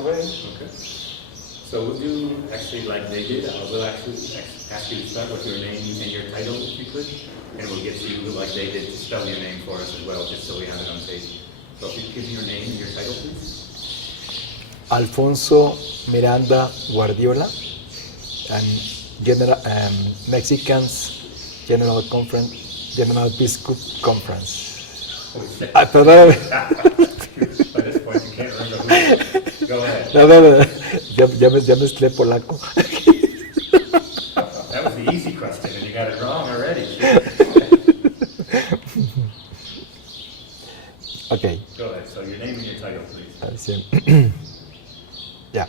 Okay. So we'll do actually like they did. We'll actually ask you to start with your name and your title if you could, and we'll get you like they did to spell your name for us as well, just so we have it on tape. So if you could give me your name and your title, please. Alfonso Miranda Guardiola, and Mexicans General Conference, General Biscuit Conference. Perdón. By this point, you can't remember who. Go ahead. No. Ya mezclé polaco. That was the easy question, and you got it wrong already. Okay. Go ahead. So your name and your title, please. Yeah.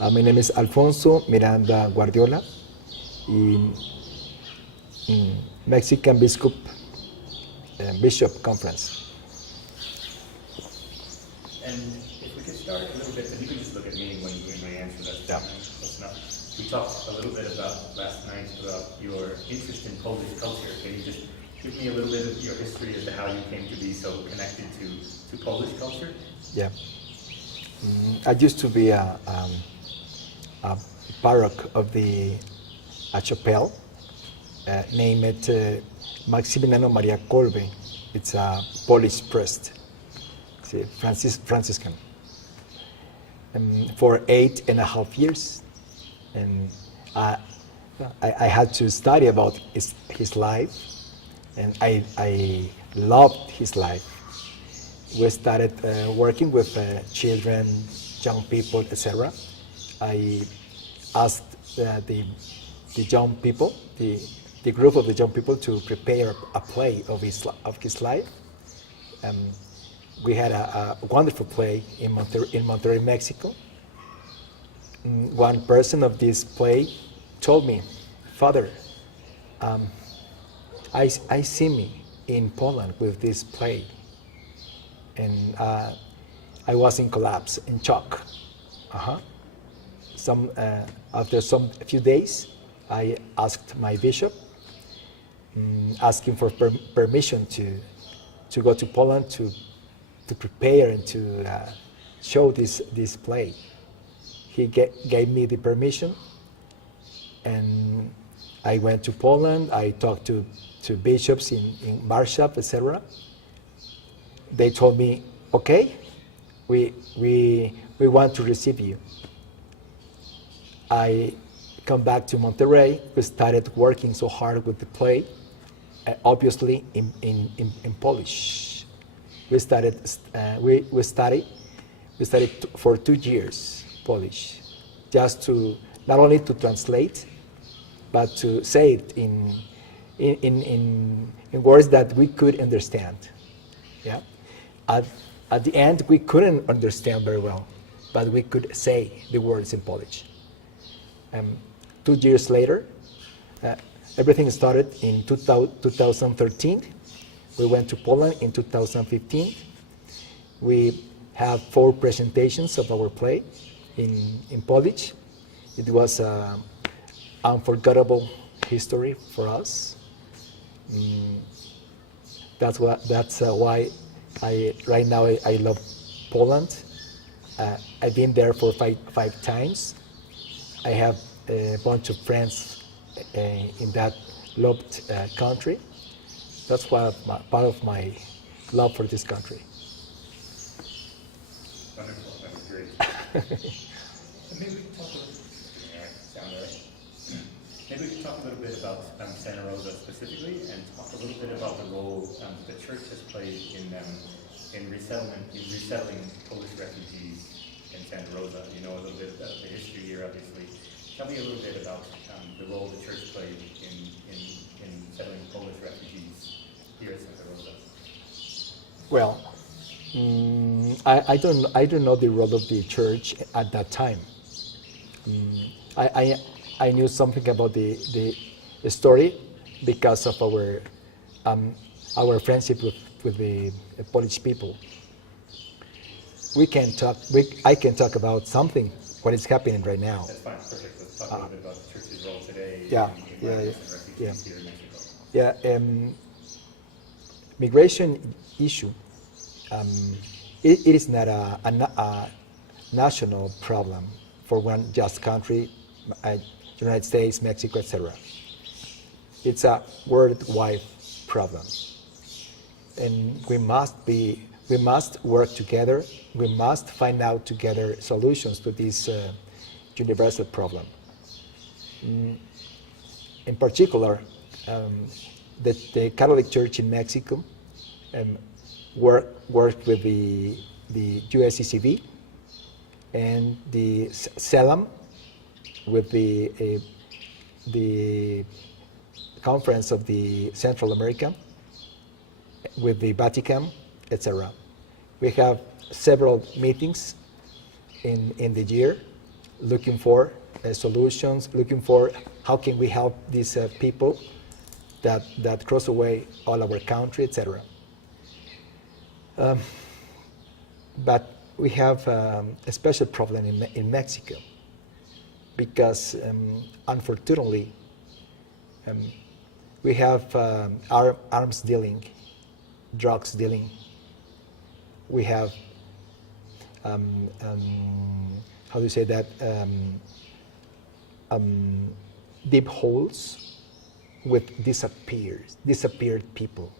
My name is Alfonso Miranda Guardiola, Mexican Bishop Conference. And if we could start a little bit, and you can just look at me when we answer that. Yeah. That's enough. We talked a little bit about last night about your interest in Polish culture. Can you just give me a little bit of your history as to how you came to be so connected to Polish culture? Yeah. I used to be a parroch of the chapel named Maximiliano Maria Kolbe. It's a Polish priest. Franciscan, for 8.5 years, and I had to study about his life, and I loved his life. We started working with children, young people, etc. I asked the young people, the group of the young people, to prepare a play of his life. We had a wonderful play in Monterrey, Mexico. One person of this play told me, "Father, I see me in Poland with this play," and I was in collapse, in shock. After a few days, I asked my bishop, asking for permission to go to Poland to prepare and to show this play. He gave me the permission, and I went to Poland. I talked to bishops in Warsaw, etc. They told me, "Okay, we want to receive you." I come back to Monterrey. We started working so hard with the play, obviously in Polish. We studied for 2 years Polish, just to not only to translate, but to say it in words that we could understand. Yeah. At the end, we couldn't understand very well, but we could say the words in Polish. 2 years later, everything started in 2013. We went to Poland in 2015. We have 4 presentations of our play in Polish. It was an unforgettable history for us. That's why right now I love Poland. I've been there for five times. I have a bunch of friends in that loved country. That's part of my love for this country. Wonderful, that was great. Maybe we can talk a little. Sound right? Maybe we can talk a little bit about Santa Rosa specifically, and talk a little bit about the role the church has played in resettling Polish refugees in Santa Rosa. You know a little bit about the history here, obviously. Tell me a little bit about the role the church played in settling Polish refugees here at Santa Rosa. Well, I don't know the role of the church at that time. I knew something about the story because of our friendship with the Polish people. I can talk about something what is happening right now. That's fine, perfect. Let's talk a little bit about the church's role today Yeah, in yeah, refugees yeah. here in Mexico. Yeah, migration issue. It is not national problem for one just country, United States, Mexico, etc. It's a worldwide problem, and we must work together. We must find out together solutions to this universal problem. In particular, the Catholic Church in Mexico worked with the USCCB and the CELAM with the Conference of the Central America, with the Vatican, etc. We have several meetings in the year looking for solutions, looking for how can we help these people that cross away all our country, etc. But we have a special problem in Mexico because unfortunately we have arms dealing, drugs dealing. We have how do you say that, deep holes with disappeared people,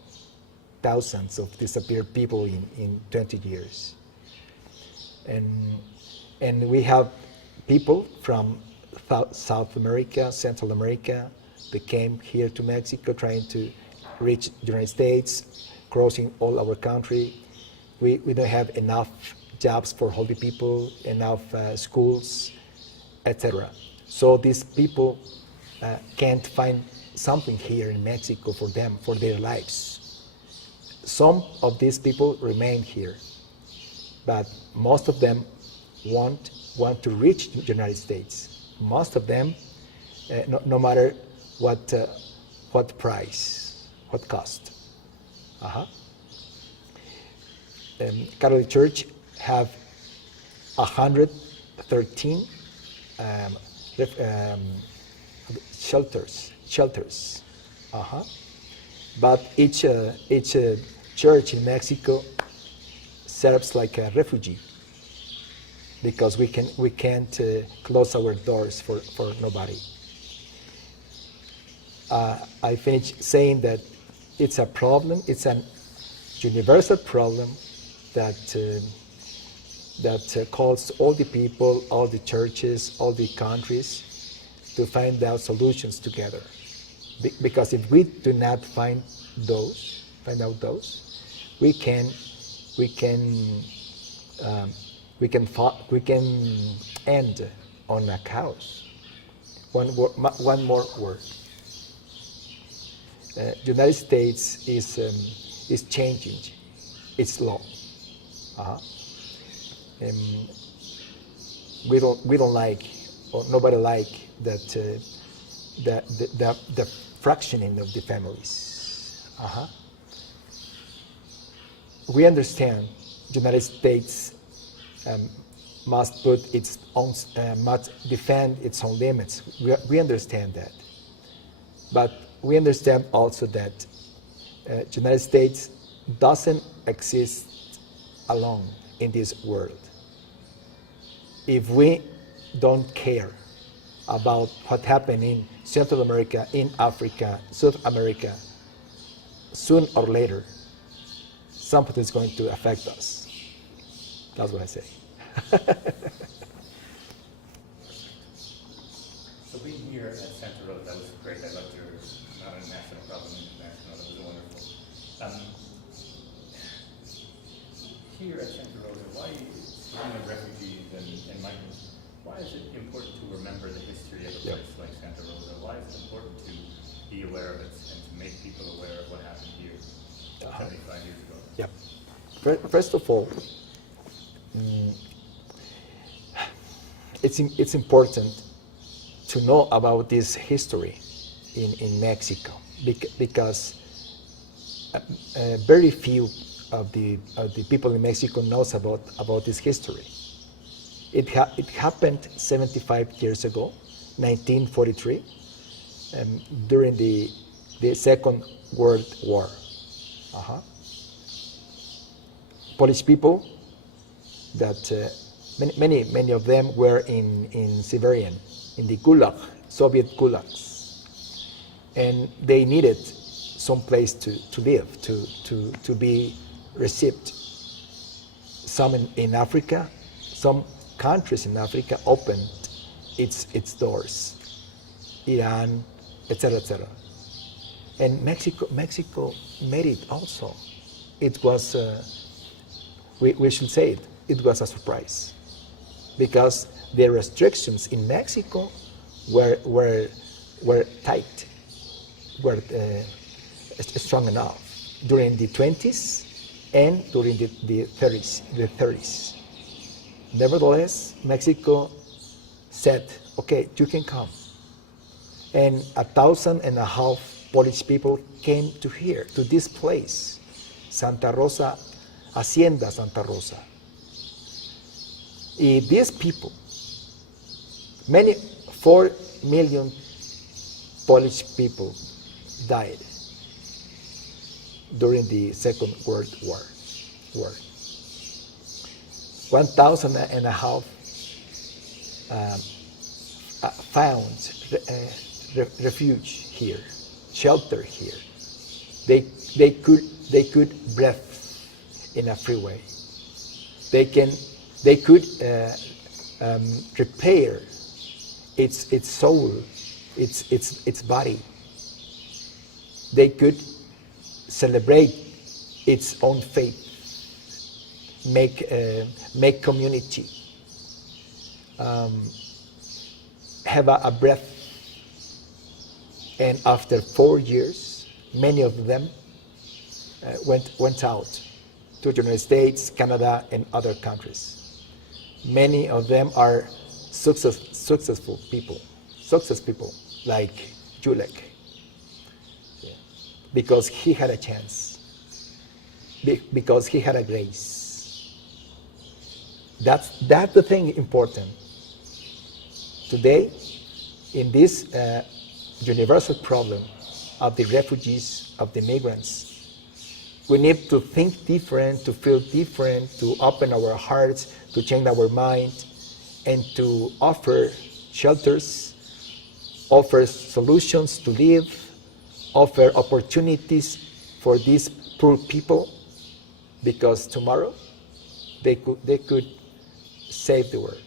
thousands of disappeared people in 20 years. And we have people from South America, Central America, they came here to Mexico trying to reach the United States, crossing all our country. We don't have enough jobs for all the people, enough schools, etc. So these people can't find something here in Mexico for them, for their lives. Some of these people remain here, but most of them want to reach the United States. Most of them, no matter what price, what cost. Catholic Church have 113 shelters. But each church in Mexico serves like a refugee because we can't close our doors for nobody. I finished saying that it's a problem. It's an universal problem that calls all the people, all the churches, all the countries to find out solutions together. Because if we do not find out those, we can end on a chaos. One more word. United States is changing its law. We don't like, or nobody like that the fractioning of the families. We understand the United States must put its own, must defend its own limits. We understand that, but we understand also that the United States doesn't exist alone in this world. If we don't care about what happened in Central America, in Africa, South America, soon or later, something is going to affect us. That's what I say. So being here at Santa Rosa, that was great. I loved your not a national problem, international. That was wonderful. Here at Santa Rosa, why, speaking of refugees and migrants, why is it important to remember the history of a place like Santa Rosa? Why is it important to be aware of it and to make people aware of what happened here 75 years ago? Yeah. First of all, it's important to know about this history in Mexico because very few of the people in Mexico knows about this history. It happened 75 years ago, 1943, during the Second World War. Polish people that Many of them were in Siberian, in the Gulag, Soviet Gulags, and they needed some place to live, to be received. Some in Africa, some countries in Africa opened its doors, Iran, etc., etc. And Mexico made it also. It was, we should say it was a surprise, because the restrictions in Mexico were tight, were strong enough during the 20s and during the 30s. Nevertheless, Mexico said, okay, you can come. And 1,500 Polish people came to here, to this place, Santa Rosa, Hacienda Santa Rosa. These people, 4 million Polish people died during the Second World War. 1,500 found refuge here, shelter here. They could breathe in a free way. They could repair its soul, its body. They could celebrate its own faith, make community, have a breath. And after 4 years, many of them went out to the United States, Canada, and other countries. Many of them are successful people, like Julek, because he had a chance, because he had a grace. That's the thing important. Today, in this universal problem of the refugees, of the migrants, we need to think different, to feel different, to open our hearts, to change our mind, and to offer shelters, offer solutions to live, offer opportunities for these poor people, because tomorrow they could save the world.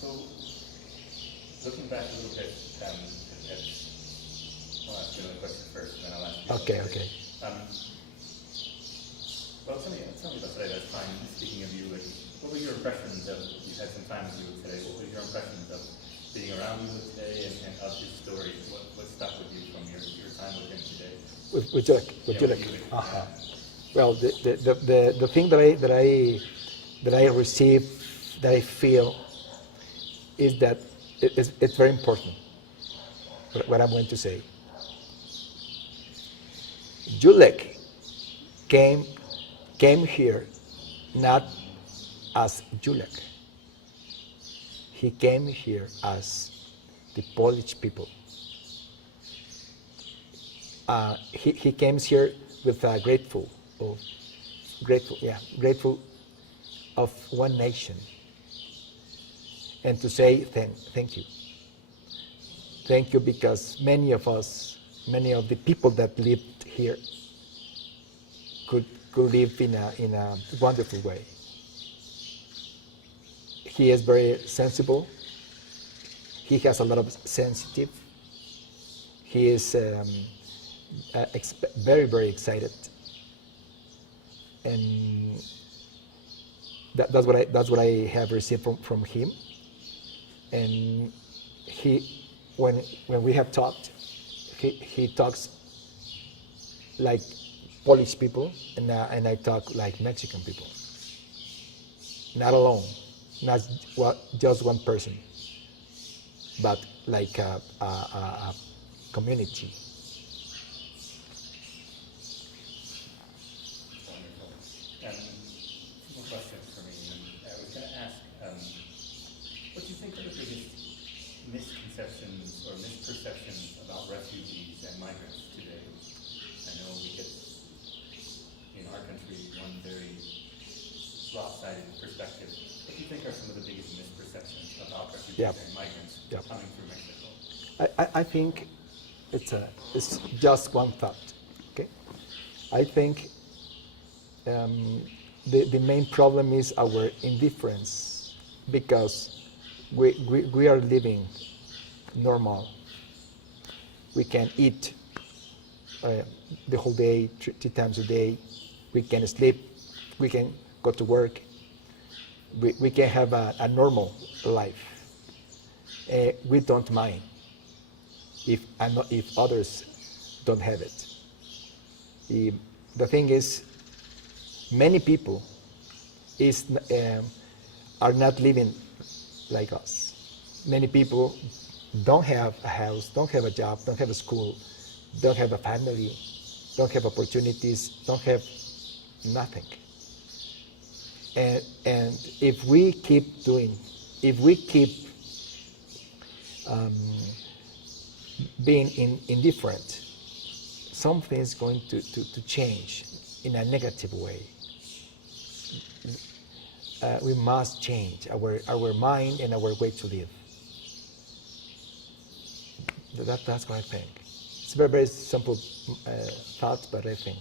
So, looking back a little bit, I'll ask you another question first, and then I'll ask you. Okay. Well, tell me about today. That's fine. Speaking of you, what were your impressions of? You had some time with you today. What were your impressions of being around you today and of his story? What stuck with you from your time with him today? With Julek. Uh-huh. Well, the thing that I receive, that I feel, is that it's very important, what I'm going to say. Julek came here not as Julek. He came here as the Polish people. He came here with grateful of one nation, and to say thank you. Thank you, because many of the people that lived here could live in a wonderful way. He is very sensible. He has a lot of sensitive. He is very, very excited, and that's what I have received from him. And when we have talked, he talks like Polish people, and I talk like Mexican people. Not alone, not just one person, but like a community. And two more questions for me. I was going to ask, what do you think are the biggest misconceptions or misperceptions about refugees and migrants today? one very lopsided perspective. What do you think are some of the biggest misperceptions about refugees and migrants coming through Mexico? I think it's just one thought. Okay, I think the main problem is our indifference, because we are living normal. We can eat the whole day, three times a day. We can sleep. We can go to work. We can have a normal life. We don't mind if others don't have it. The thing is, many people are not living like us. Many people don't have a house, don't have a job, don't have a school, don't have a family, don't have opportunities, don't have nothing. And if we keep being indifferent, something is going to change in a negative way. We must change our mind and our way to live. That's what I think. It's a very, very simple thought, but I think.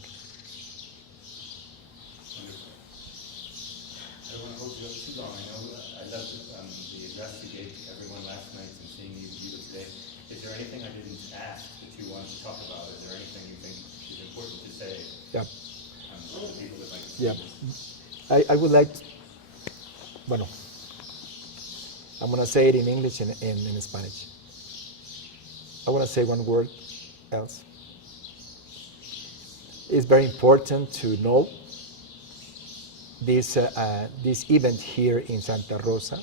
I don't want to hold you up too long. I know I loved the address you gave to everyone last night and seeing you today. Is there anything I didn't ask that you wanted to talk about? Is there anything you think is important to say? Yeah. To people that like to see this? I would like to, bueno, I'm going to say it in English and in Spanish. I want to say one word else. It's very important to know this event here in Santa Rosa,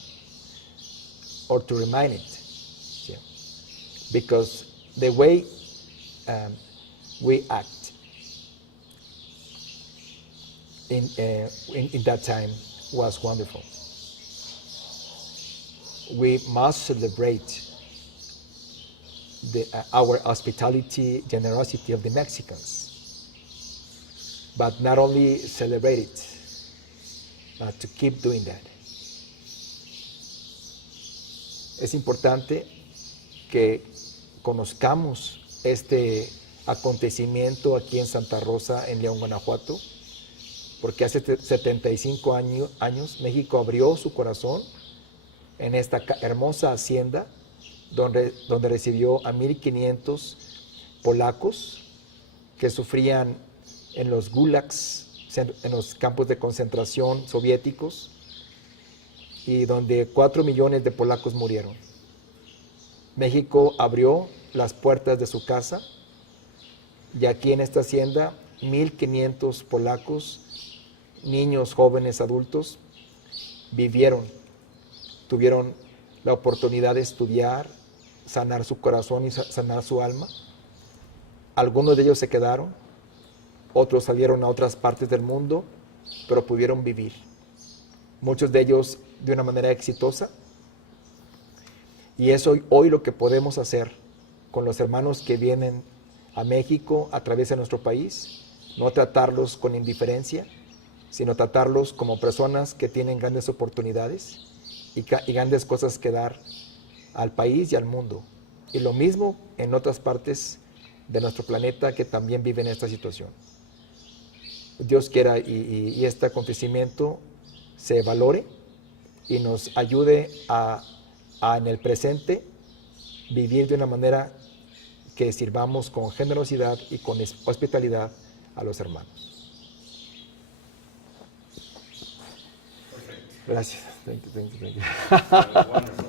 or to remind it, yeah. Because the way we act in that time was wonderful. We must celebrate our hospitality, generosity of the Mexicans, but not only celebrate it, but to keep doing that. Es importante que conozcamos este acontecimiento aquí en Santa Rosa, en León, Guanajuato, porque hace 75 años México abrió su corazón en esta hermosa hacienda donde recibió a 1,500 polacos que sufrían en los gulags, en los campos de concentración soviéticos, y donde 4 millones de polacos murieron. México abrió las puertas de su casa, y aquí en esta hacienda 1,500 polacos, niños, jóvenes, adultos, tuvieron la oportunidad de estudiar, sanar su corazón y sanar su alma. Algunos de ellos se quedaron, otros salieron a otras partes del mundo, pero pudieron vivir. Muchos de ellos de una manera exitosa. Y es hoy lo que podemos hacer con los hermanos que vienen a México a través de nuestro país. No tratarlos con indiferencia, sino tratarlos como personas que tienen grandes oportunidades y grandes cosas que dar al país y al mundo. Y lo mismo en otras partes de nuestro planeta que también viven esta situación. Dios quiera y este acontecimiento se valore y nos ayude a en el presente vivir de una manera que sirvamos con generosidad y con hospitalidad a los hermanos. Gracias. Thank you. That was wonderful.